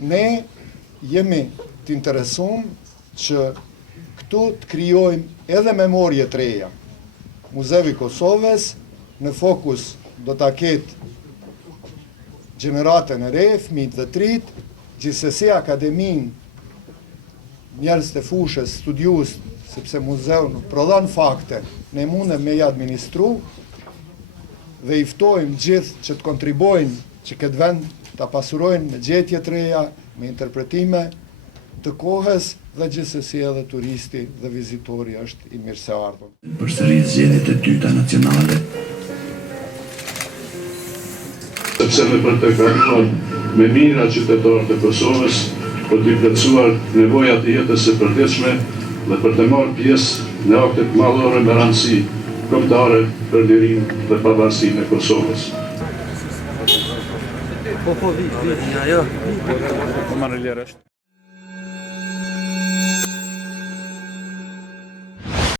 Ne jemi të interesuar që këtu të krijojmë edhe memorje të reja. Muzeu i Kosovës në fokus do ta ketë gjeneratën e re, fëmijët dhe trit, gjithsesi akademin, njerëz të fushës, studiues, sepse muzeu nuk prodhon fakte, ne mundem me i administru dhe i ftojmë gjithë që të kontribojnë që këtë vend ta pasurojnë me gjetje të reja, me interpretime të kohës dhe gjithsesi edhe turisti dhe vizitori është i mirëseardhur. Përsëri zgjedhjet e dyta nacionale. Sepse me për të kaluar me mira qytetarët e Kosovës, për të plotësuar nevojat e jetës së përditshme dhe për të marrë pjesë në aktet madhore me rëndësi kombëtare për lirinë dhe pavarësinë e Kosovës. Po, vi, ja. Po marrë lirë është.